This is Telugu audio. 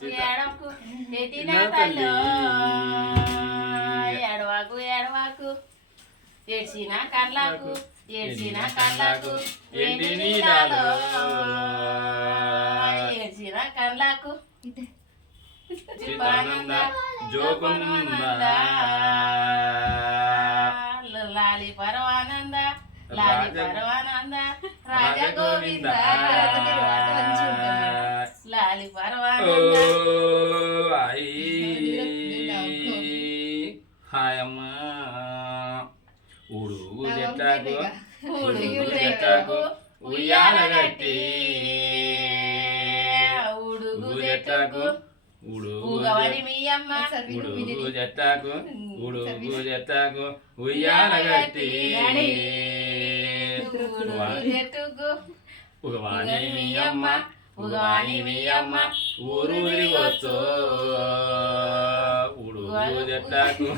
ఎడవకు ఎటిన తల్లో ఎడవకు ఎడవకు ఏడ్చిన కళ్ళకు ఎండి నీళ్ళలో ఏడ్చిన కళ్ళకు చిత్తానంద జోకున్నంద లాలి పరమానంద రాజా గోవింద లాలి పరమానంద హాయమ్మ ఉడుగు చెట్లకు ఉయ్యాల గట్టి ఉడుగు చెట్లకు ఉడుగు మీ అమ్మ చెట్లకు ఉయ్యాల గట్టి చెట్టుకు ఉగవాణి మీ అమ్మ ఊరు తిరిగొచ్చు ఉడుగు చెట్లకు